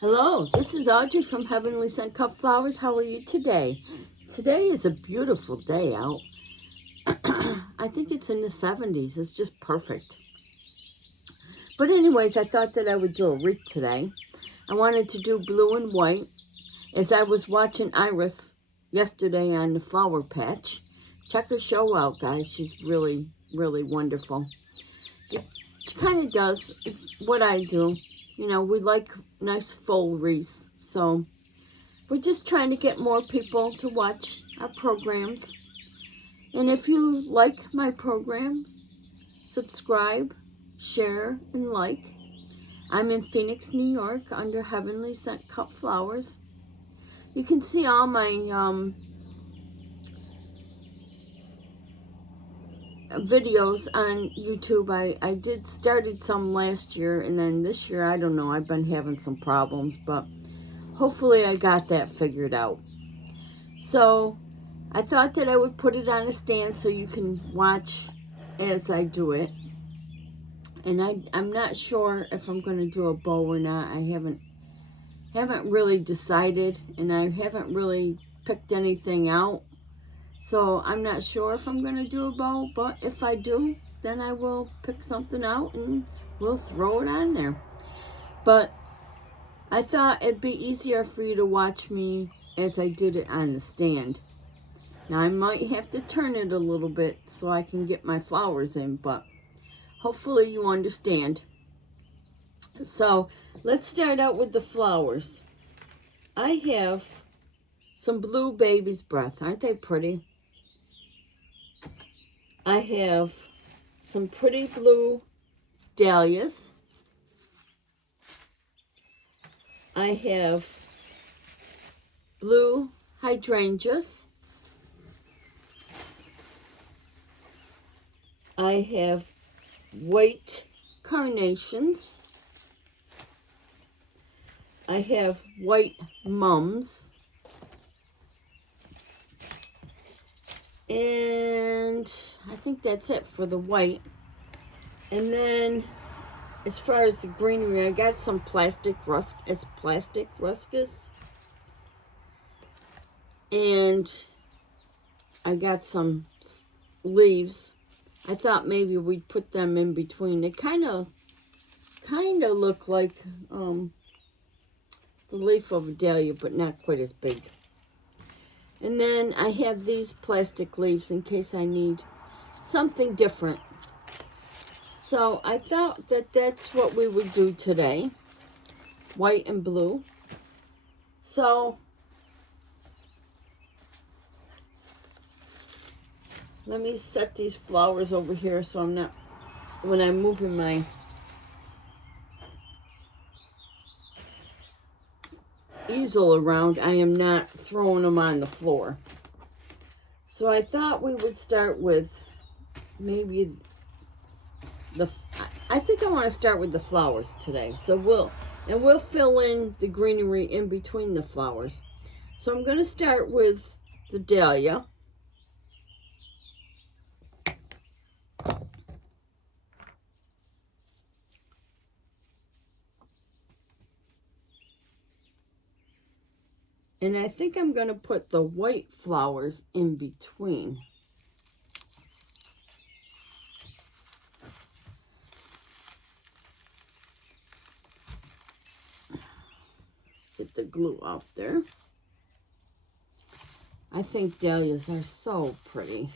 Hello, this is Audrey from Heavenly Sent Cut Flowers. How are you today? Today is a beautiful day out. I think it's in the 70s. It's just perfect. But anyways, I thought that I would do a wreath today. I wanted to do blue and white. As I was watching Iris yesterday on the Flower Patch. Check her show out, guys. She's really, really wonderful. She kind of does what I do. You know, we like nice full wreaths. So we're just trying to get more people to watch our programs. And if you like my programs, subscribe, share, and like. I'm in Phoenix, New York under Heavenly Sent Cut Flowers. You can see all my videos on YouTube. I did started some last year, and then this year, I don't know, I've been having some problems, but hopefully I got that figured out. So I thought that I would put it on a stand so you can watch as I do it. And I'm not sure if I'm going to do a bow or not. I haven't really decided, and I haven't really picked anything out. So I'm not sure if I'm going to do a bow, but if I do, then I will pick something out and we'll throw it on there. But I thought it'd be easier for you to watch me as I did it on the stand. Now I might have to turn it a little bit so I can get my flowers in, but hopefully you understand. So let's start out with the flowers. I have some blue baby's breath. Aren't they pretty? I have some pretty blue dahlias. I have blue hydrangeas. I have white carnations. I have white mums. And I think that's it for the white. And then as far as the greenery, I got some plastic ruscus. And I got some leaves. I thought maybe we'd put them in between. They kind of look like the leaf of a dahlia, but not quite as big. And then I have these plastic leaves in case I need something different. So I thought that that's what we would do today. White and blue. So let me set these flowers over here so I'm not, when I'm moving my easel around, I am not throwing them on the floor. So I thought we would start with maybe I think I want to start with the flowers today. So we'll fill in the greenery in between the flowers. So I'm going to start with the dahlia. And I think I'm going to put the white flowers in between. Let's get the glue off there. I think dahlias are so pretty.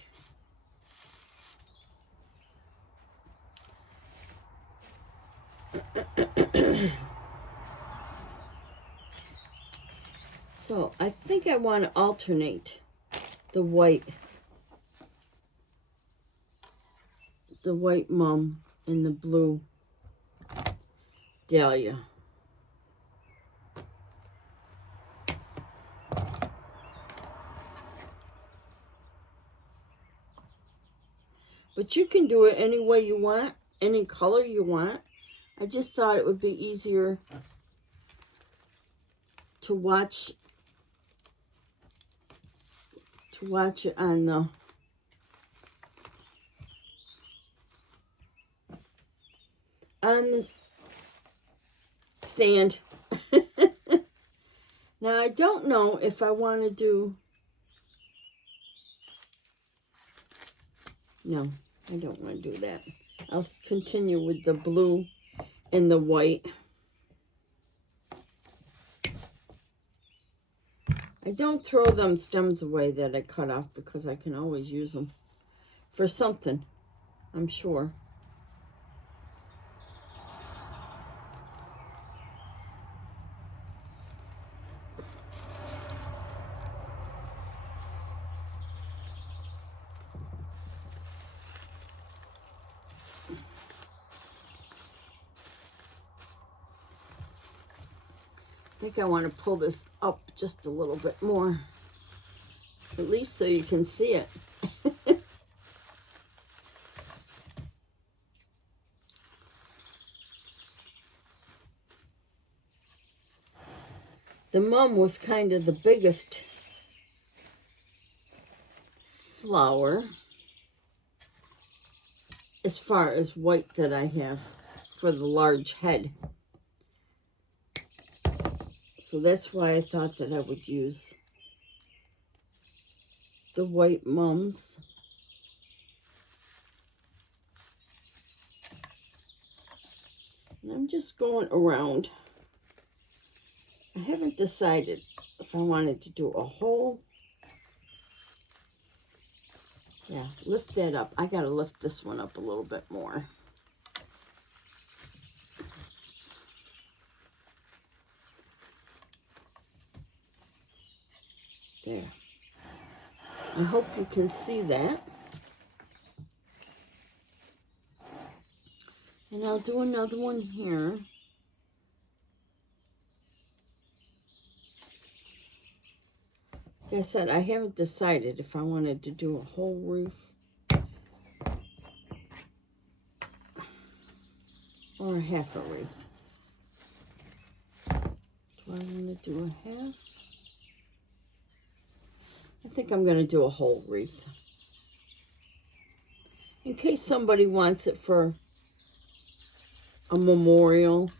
So I think I want to alternate the white mum and the blue dahlia. But you can do it any way you want, any color you want. I just thought it would be easier to watch it on the stand. Now, I don't know if I want to do... No, I don't want to do that. I'll continue with the blue and the white. I don't throw them stems away that I cut off because I can always use them for something, I'm sure. I think I want to pull this up just a little bit more, at least so you can see it. The mum was kind of the biggest flower as far as white that I have for the large head. So that's why I thought that I would use the white mums. And I'm just going around. I haven't decided if I wanted to do a whole... Yeah, lift that up. I gotta lift this one up a little bit more. There. I hope you can see that. And I'll do another one here. Like I said, I haven't decided if I wanted to do a whole wreath or a half a wreath. Do I want to do a half? I think I'm going to do a whole wreath. In case somebody wants it for a memorial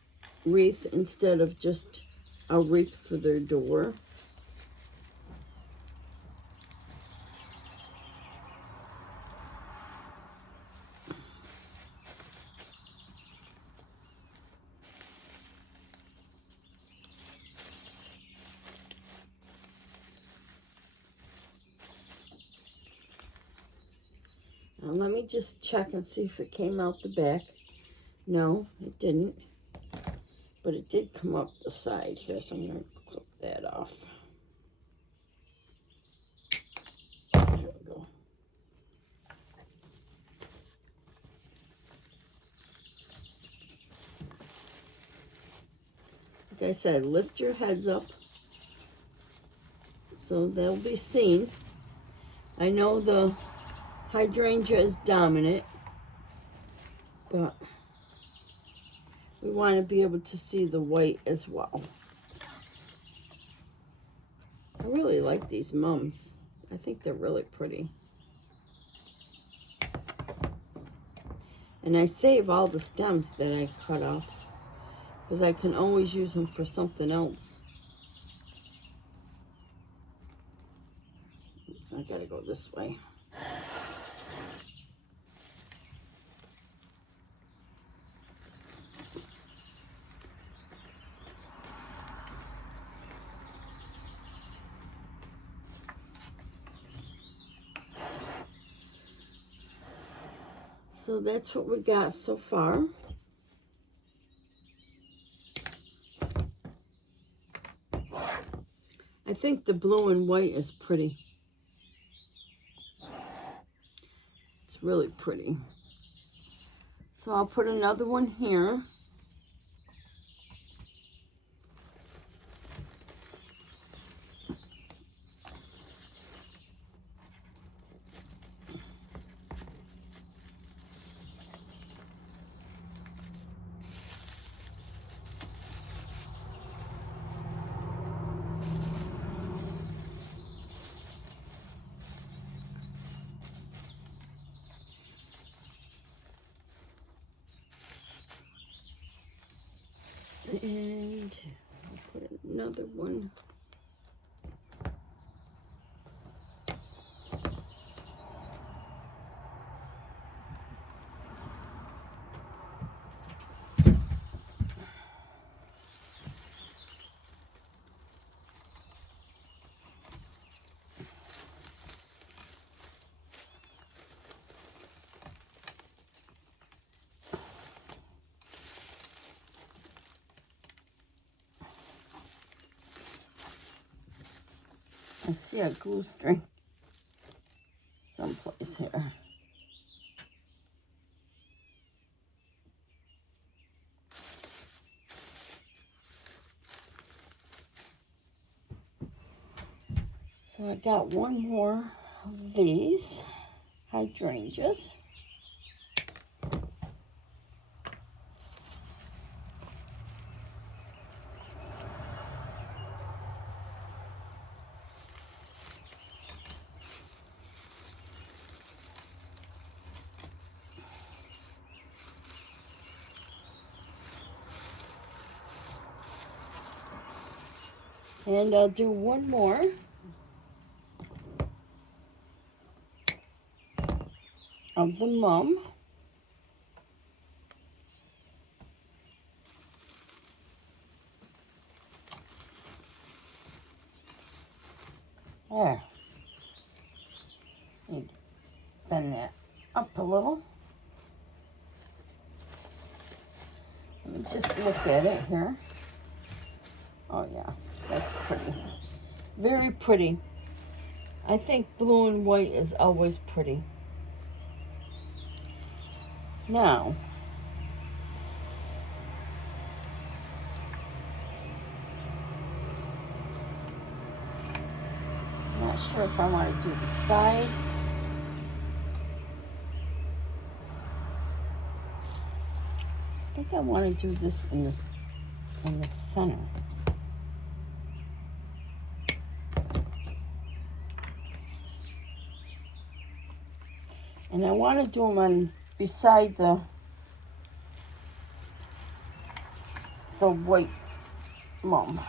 wreath instead of just a wreath for their door. Now let me just check and see if it came out the back. No, it didn't. But it did come up the side here, so I'm going to clip that off. There we go. Like I said, lift your heads up so they'll be seen. I know the hydrangea is dominant, but we want to be able to see the white as well. I really like these mums. I think they're really pretty. And I save all the stems that I cut off because I can always use them for something else. Oops, I gotta go this way. So that's what we got so far. I think the blue and white is pretty. It's really pretty. So I'll put another one here. And I'll put another one I see a glue string someplace here. So I got one more of these hydrangeas. And I'll do one more of the mum. There. Need to bend that up a little. Let me just look at it here. Oh yeah, that's pretty. Very pretty. I think blue and white is always pretty. Now, I'm not sure if I want to do the side. I think I want to do this in the center. And I want to do them on beside the white mum.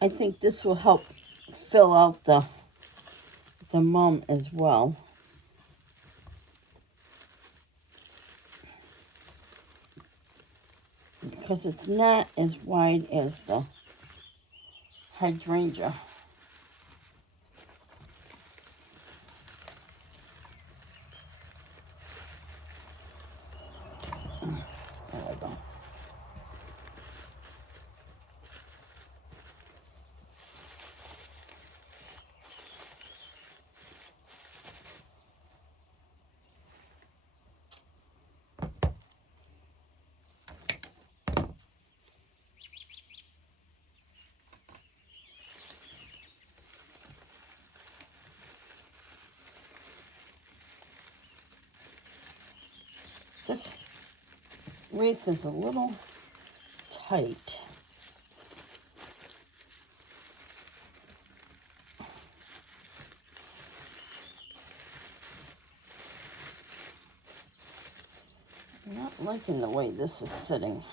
I think this will help fill out the mum as well. Because it's not as wide as the hydrangea. There we go. This wreath is a little tight. I'm not liking the way this is sitting.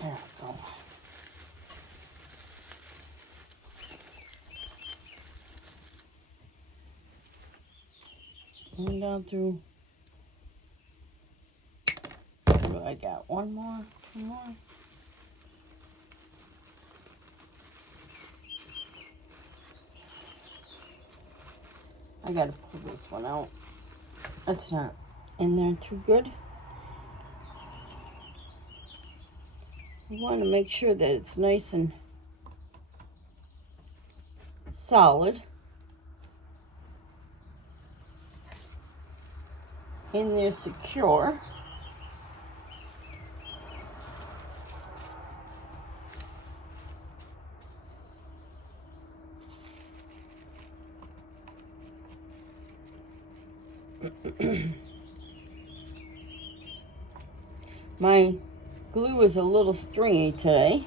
There we go. And I'll do, I got one more, two more. I gotta pull this one out. That's not in there too good. You want to make sure that it's nice and solid in there, secure. My glue is a little stringy today.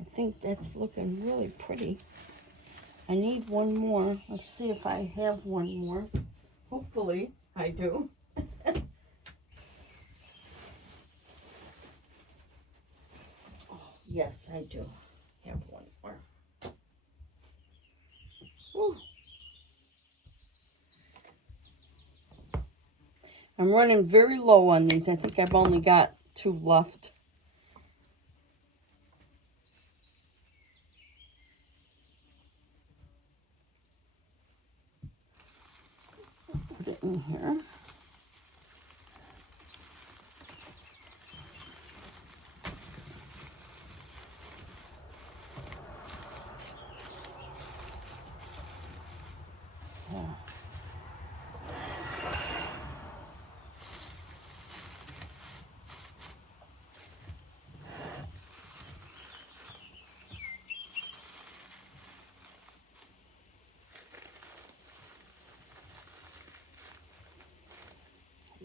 I think that's looking really pretty. I need one more. Let's see if I have one more. Hopefully I do. Oh, yes, I do have one more. Woo. I'm running very low on these. I think I've only got 2 left. Put it in here. Yeah.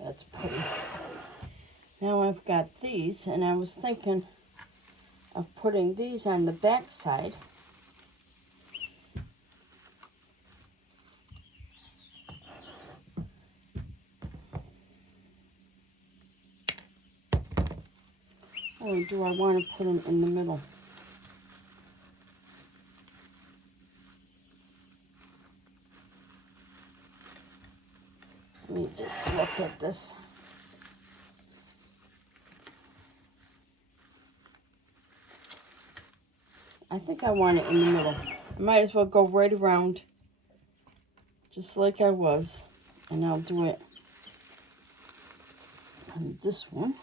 That's pretty. Now I've got these, and I was thinking of putting these on the back side. Or do I want to put them in the middle? Let me just look at this. I think I want it in the middle. I might as well go right around just like I was. And I'll do it on this one.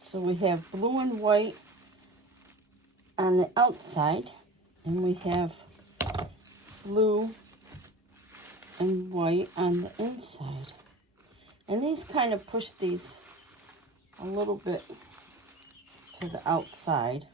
So we have blue and white on the outside, and we have blue and white on the inside. And these kind of push these a little bit to the outside.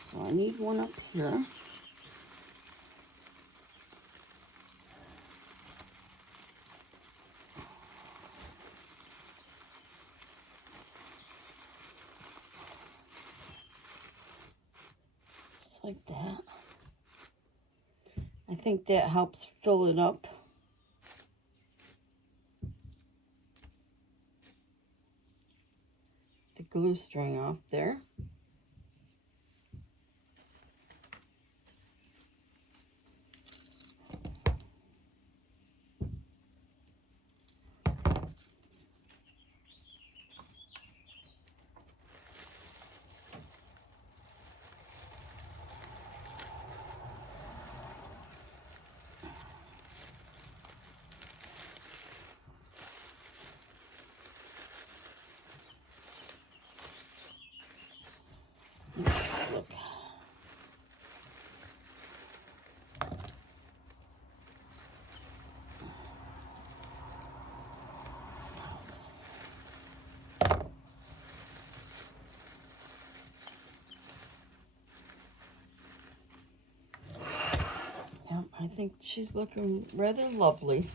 So I need one up here. Just like that. I think that helps fill it up. The glue string off there. Just look. Yep, I think she's looking rather lovely.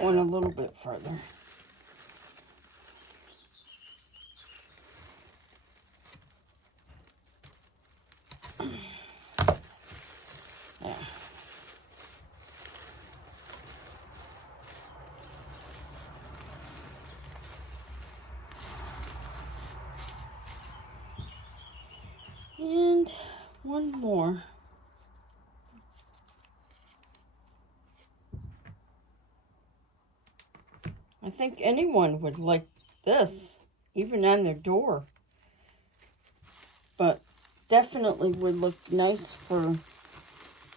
Going a little bit further. There. And one more. I think anyone would like this, even on their door. But definitely would look nice for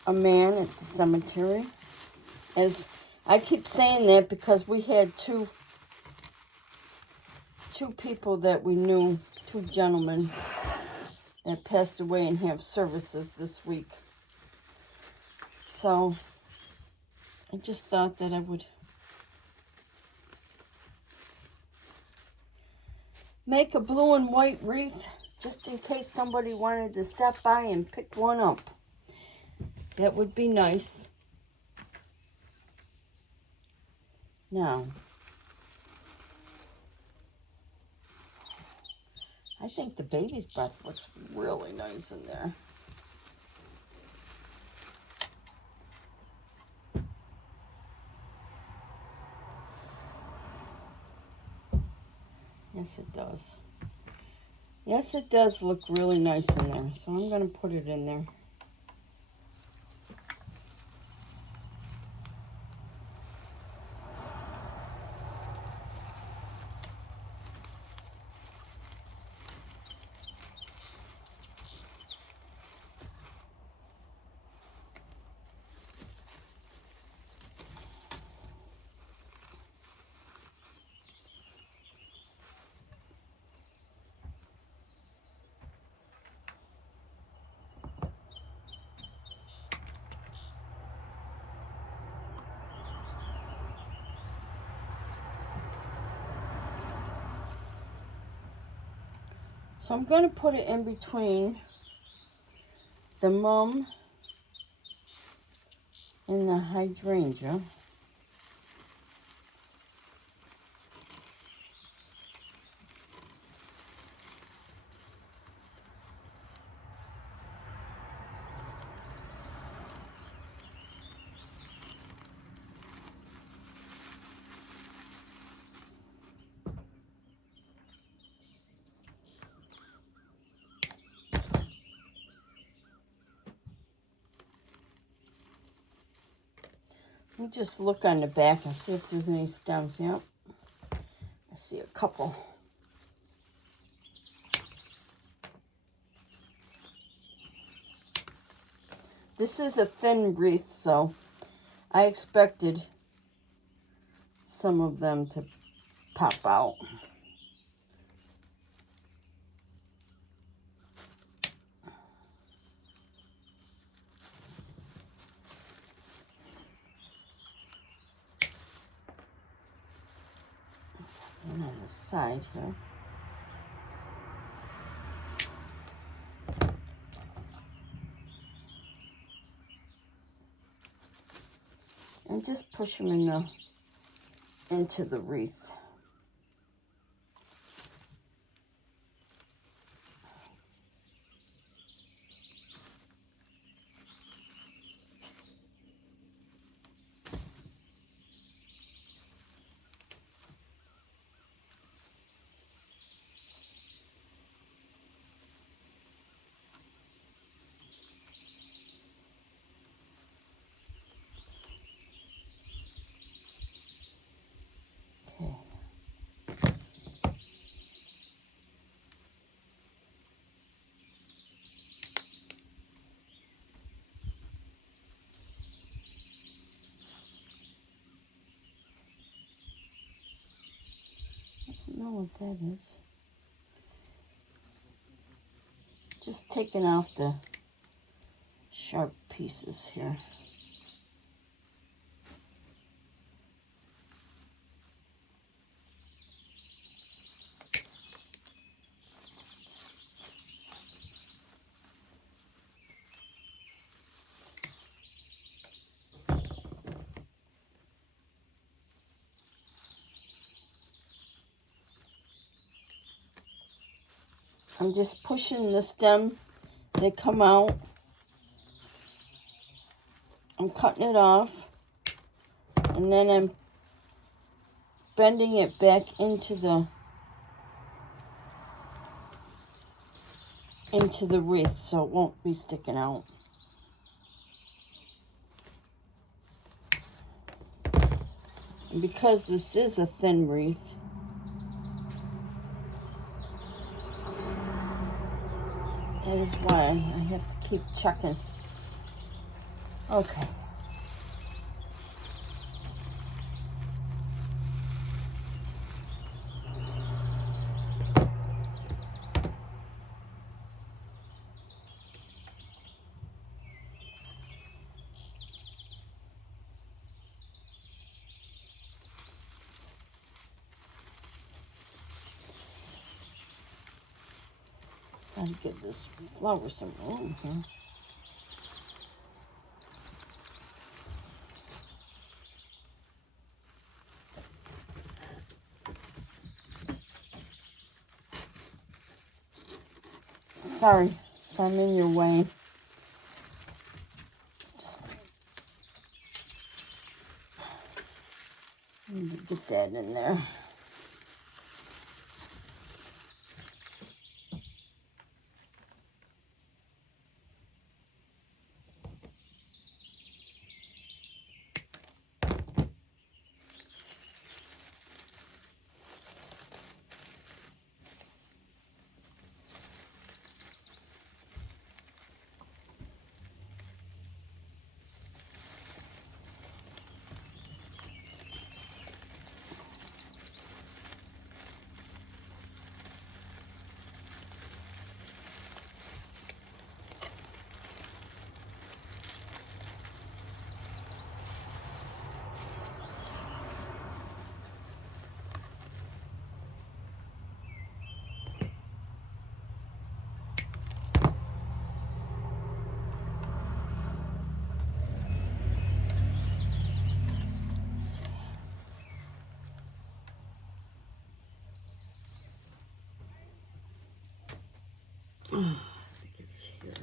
a man at the cemetery. As I keep saying that because we had two people that we knew, two gentlemen that passed away and have services this week. So I just thought that I would make a blue and white wreath just in case somebody wanted to stop by and pick one up. That would be nice. Now, I think the baby's breath looks really nice in there. Yes, it does. Yes, it does look really nice in there. So I'm going to put it in there. So I'm going to put it in between the mum and the hydrangea. Let me just look on the back and see if there's any stems. Yep, I see a couple. This is a thin wreath, so I expected some of them to pop out. And on the side here. And just push them into the wreath. I don't know what that is. Just taking off the sharp pieces here. I'm just pushing the stem. They come out. I'm cutting it off. And then I'm bending it back into the wreath so it won't be sticking out. And because this is a thin wreath, that is why I have to keep checking. Okay. Gotta give this flower some room here. Sorry if I'm in your way. Just need to get that in there. Oh, I think it's here.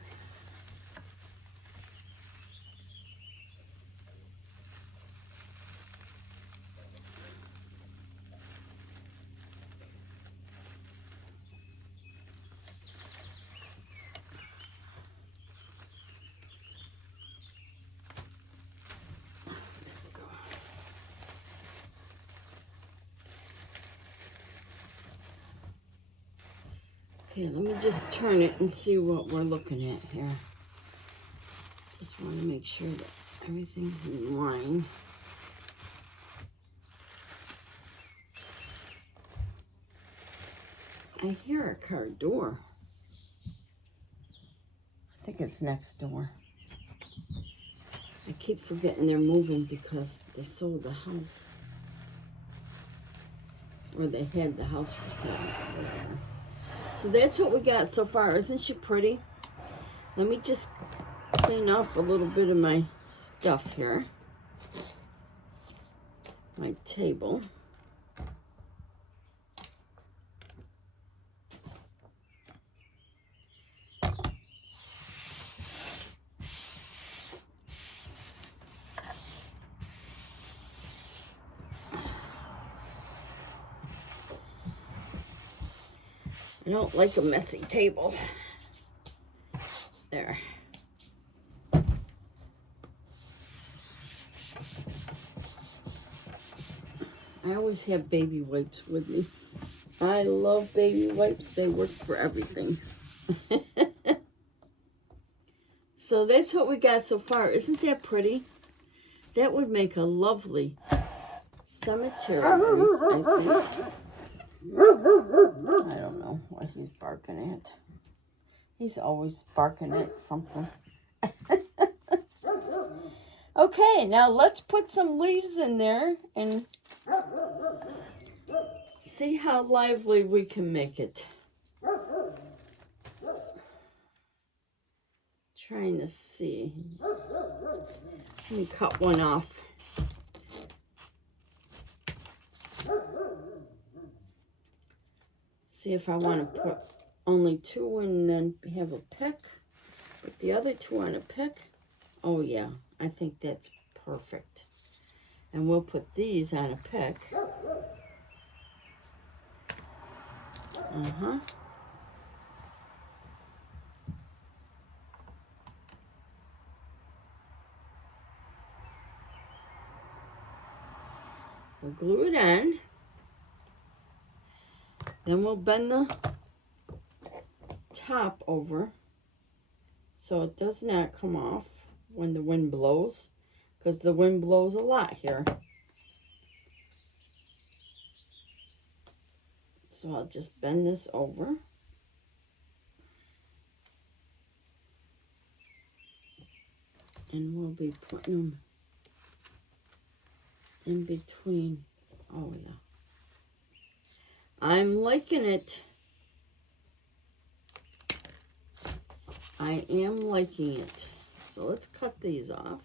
Okay, let me just turn it and see what we're looking at here. Just want to make sure that everything's in line. I hear a car door. I think it's next door. I keep forgetting they're moving because they sold the house. Or they had the house for sale. Whatever. So that's what we got so far. Isn't she pretty? Let me just clean off a little bit of my stuff here. My table. I don't like a messy table. There. I always have baby wipes with me. I love baby wipes. They work for everything. So that's what we got so far. Isn't that pretty? That would make a lovely cemetery wreath, I think. I don't know what he's barking at. He's always barking at something. Okay, now let's put some leaves in there and see how lively we can make it. Trying to see. Let me cut one off. See if I want to put only 2 and then have a pick. Put the other 2 on a pick. Oh yeah, I think that's perfect. And we'll put these on a pick. We'll glue it on. Then we'll bend the top over so it does not come off when the wind blows, because the wind blows a lot here. So I'll just bend this over. And we'll be putting them in between. Oh yeah. I'm liking it. I am liking it. So let's cut these off.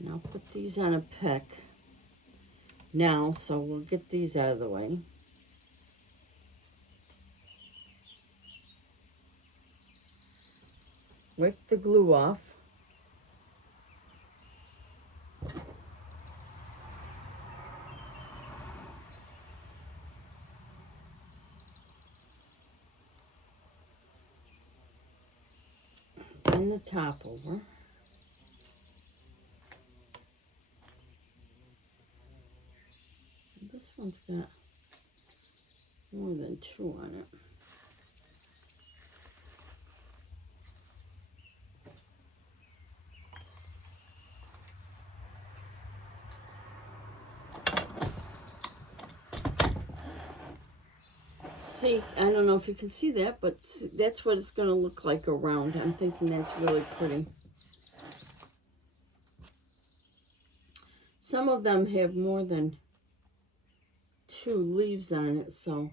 And I'll put these on a pick now, so we'll get these out of the way. Wipe the glue off. Bend the top over. This one's got more than 2 on it. See, I don't know if you can see that, but that's what it's going to look like around. I'm thinking that's really pretty. Some of them have more than 2 leaves on it, so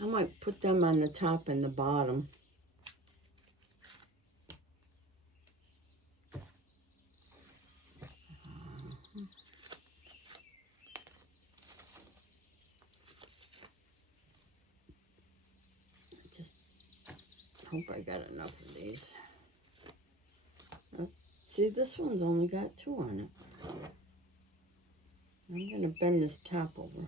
I might put them on the top and the bottom. Just hope I got enough of these. See, this one's only got 2 on it. I'm going to bend this top over.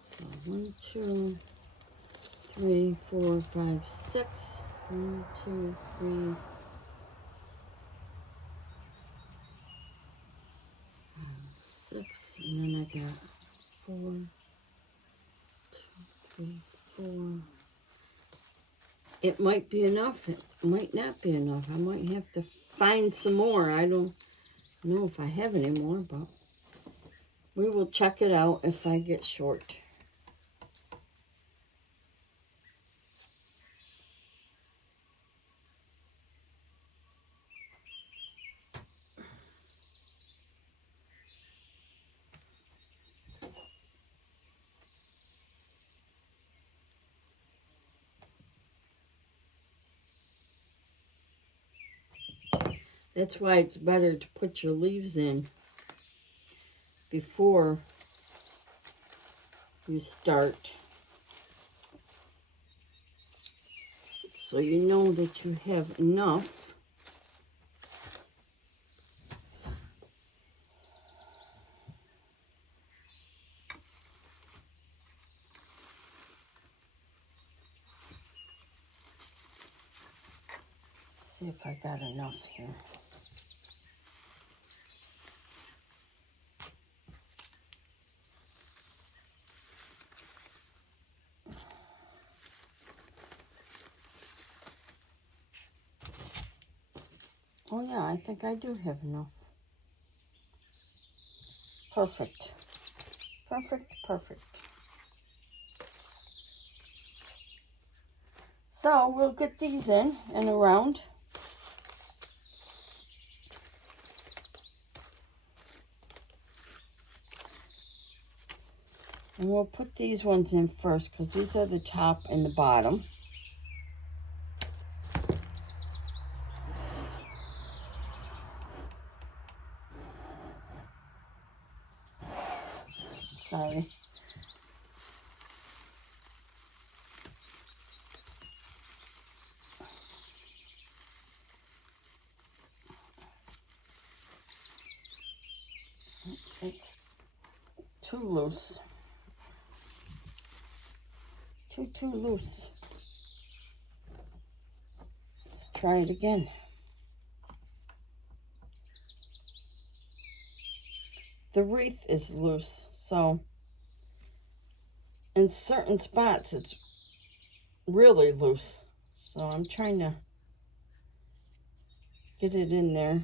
So 1, 2, 3, 4, 5, 6. 1, 2, 3, 6, and then I got 4, 2, 3, 4. It might be enough. It might not be enough. I might have to find some more. I don't know if I have any more, but we will check it out if I get short. That's why it's better to put your leaves in before you start, so you know that you have enough. Let's see if I got enough here. Oh yeah, I think I do have enough. Perfect. Perfect, perfect. So we'll get these in and around. And we'll put these ones in first because these are the top and the bottom. Sorry. It's too loose. Too loose. Let's try it again. The wreath is loose, so in certain spots it's really loose. So I'm trying to get it in there.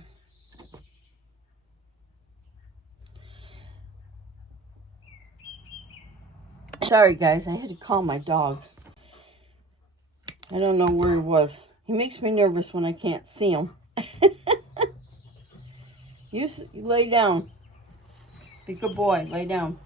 Sorry guys, I had to call my dog. I don't know where he was. He makes me nervous when I can't see him. You lay down. Be a good boy, lay down.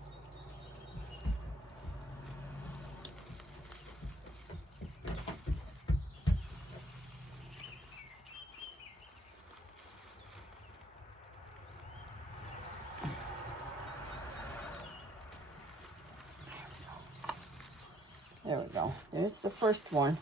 There we go. There's the first one.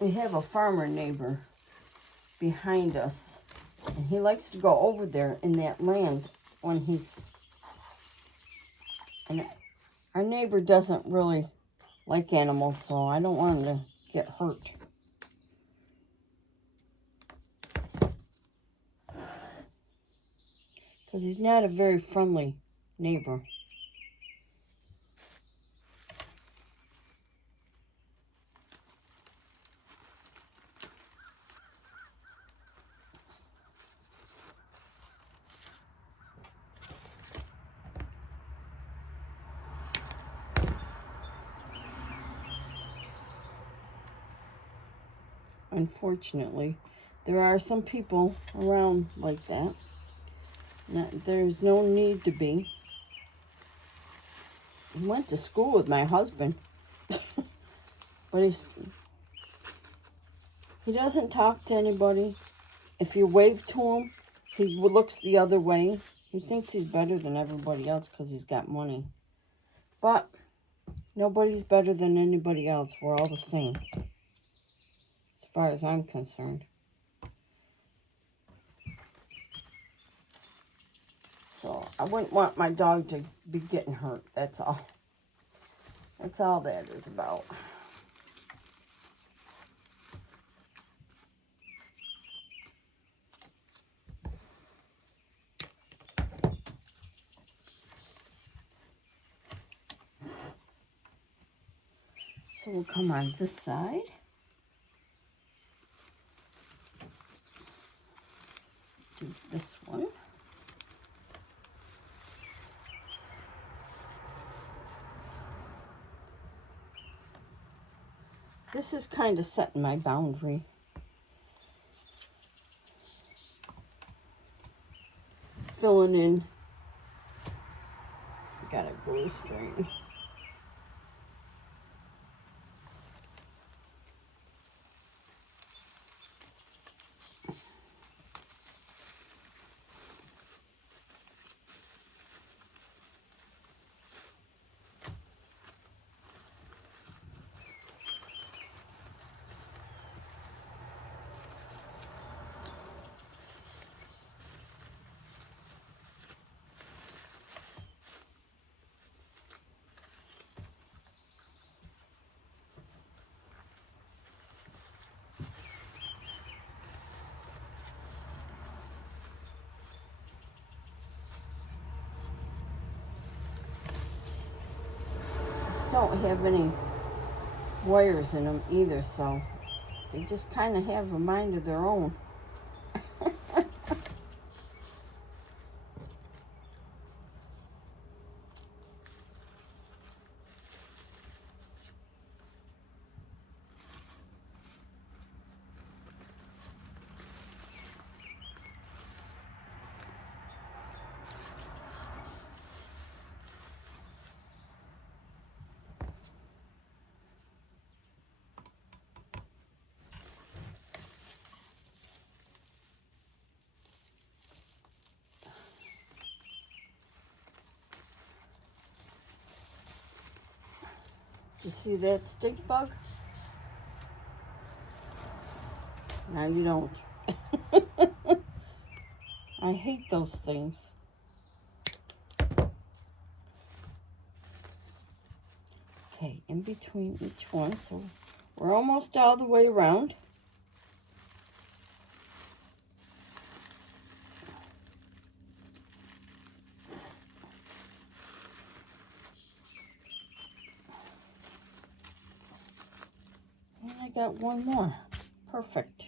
We have a farmer neighbor behind us, and he likes to go over there in that land when he's, and our neighbor doesn't really like animals, so I don't want him to get hurt. Because he's not a very friendly neighbor. Unfortunately, there are some people around like that. There's no need to be. He went to school with my husband, but he doesn't talk to anybody. If you wave to him, he looks the other way. He thinks he's better than everybody else because he's got money. But nobody's better than anybody else. We're all the same, as far as I'm concerned. So I wouldn't want my dog to be getting hurt. That's all. That's all that is about. So we'll come on this side. Do this one. This is kind of setting my boundary. Filling in. Got a glue string. don't have any wires in them either, so they just kind of have a mind of their own. You see that stink bug? Now you don't. I hate those things. Okay, in between each one, so we're almost all the way around. And I got one more. Perfect.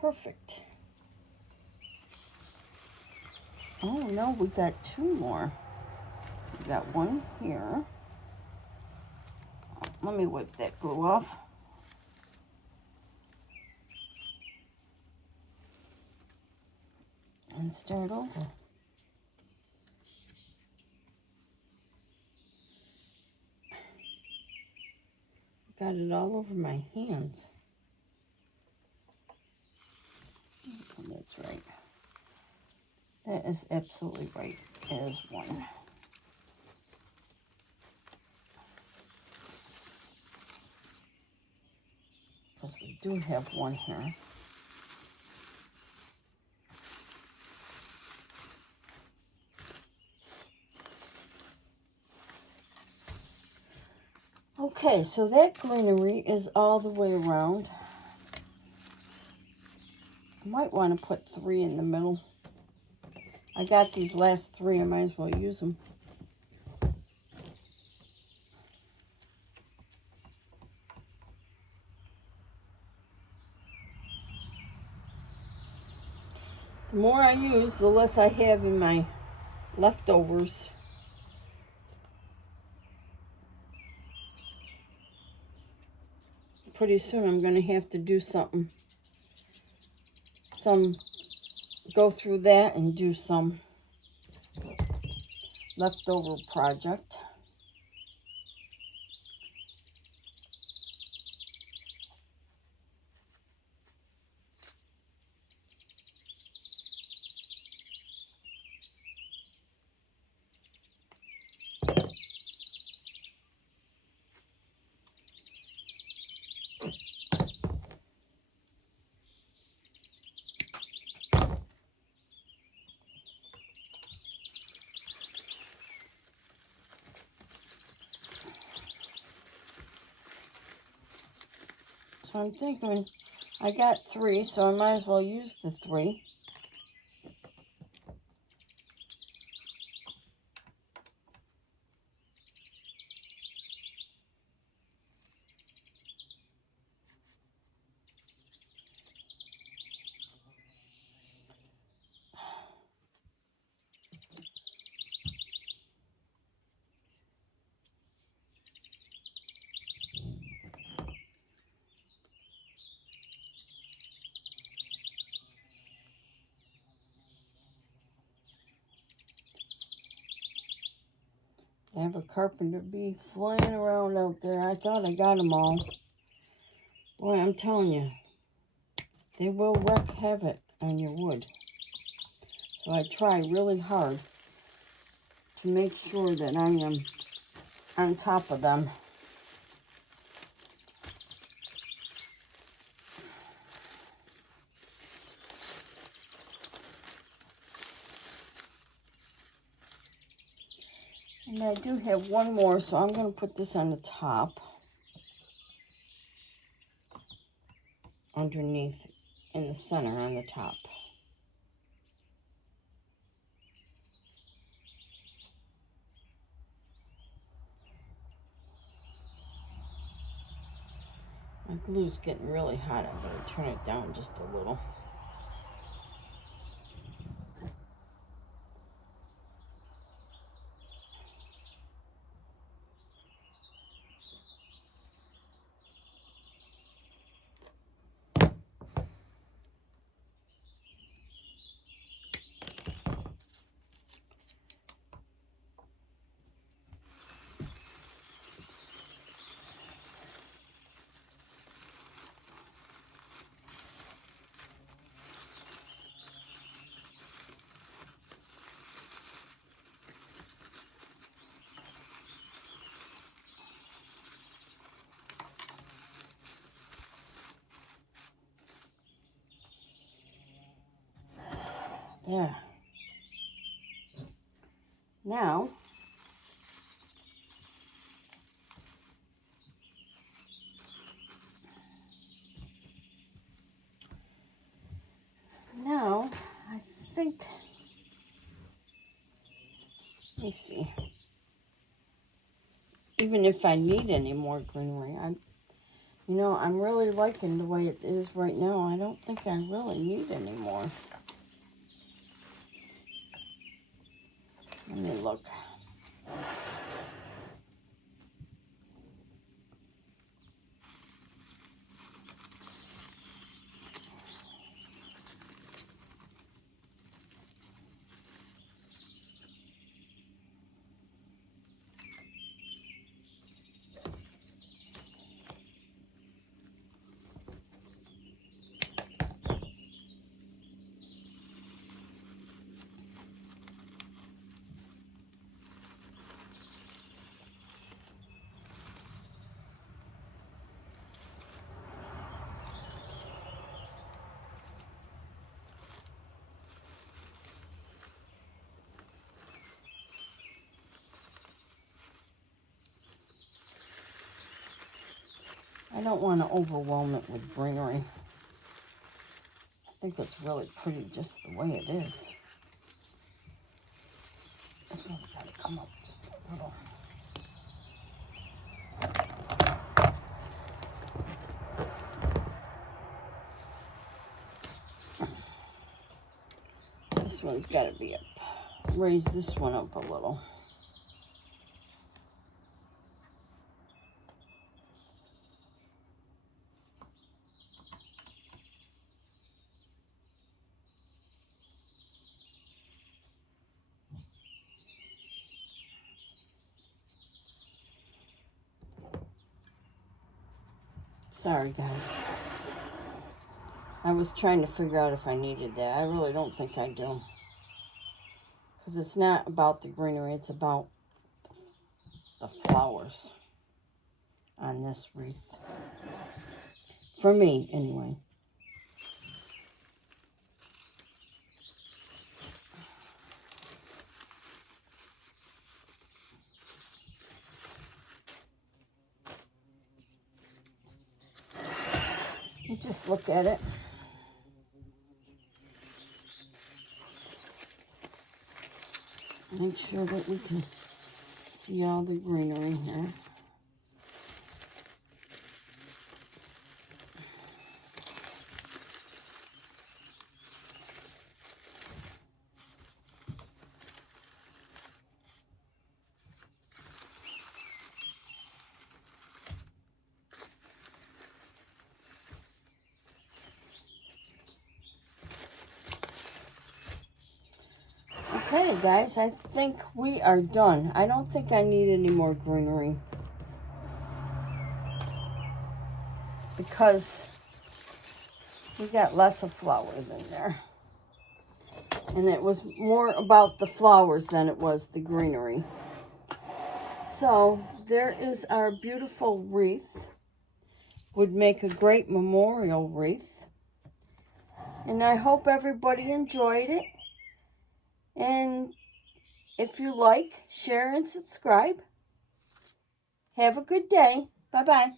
Perfect. Oh no, we got two more. We got one here. Let me wipe that glue off. And start over. Got it all over my hands. Oh, that's right. That is absolutely right. It is one. Because we do have one here. Okay, so that greenery is all the way around. I might want to put 3 in the middle. I got these last 3, I might as well use them. The more I use, the less I have in my leftovers. Pretty soon I'm going to have to do go through that and do some leftover project. So I'm thinking I got 3, so I might as well use the 3. I have a carpenter bee flying around out there. I thought I got them all. Boy, I'm telling you, they will wreak havoc on your wood. So I try really hard to make sure that I am on top of them. And I do have one more, so I'm going to put this on the top. Underneath, in the center, on the top. My glue's getting really hot. I better turn it down just a little. There. Now, I think, let me see, even if I need any more greenery, I'm really liking the way it is right now. I don't think I really need any more. Let me look. I don't want to overwhelm it with greenery. I think it's really pretty just the way it is. This one's got to come up just a little. This one's got to be up. Raise this one up a little. Sorry, guys. I was trying to figure out if I needed that. I really don't think I do. Because it's not about the greenery. It's about the flowers on this wreath. For me, anyway. You just look at it. Make sure that we can see all the greenery here. Okay, guys, I think we are done. I don't think I need any more greenery, because we got lots of flowers in there. And it was more about the flowers than it was the greenery. So there is our beautiful wreath. Would make a great memorial wreath. And I hope everybody enjoyed it. And if you like, share and subscribe. Have a good day. Bye-bye.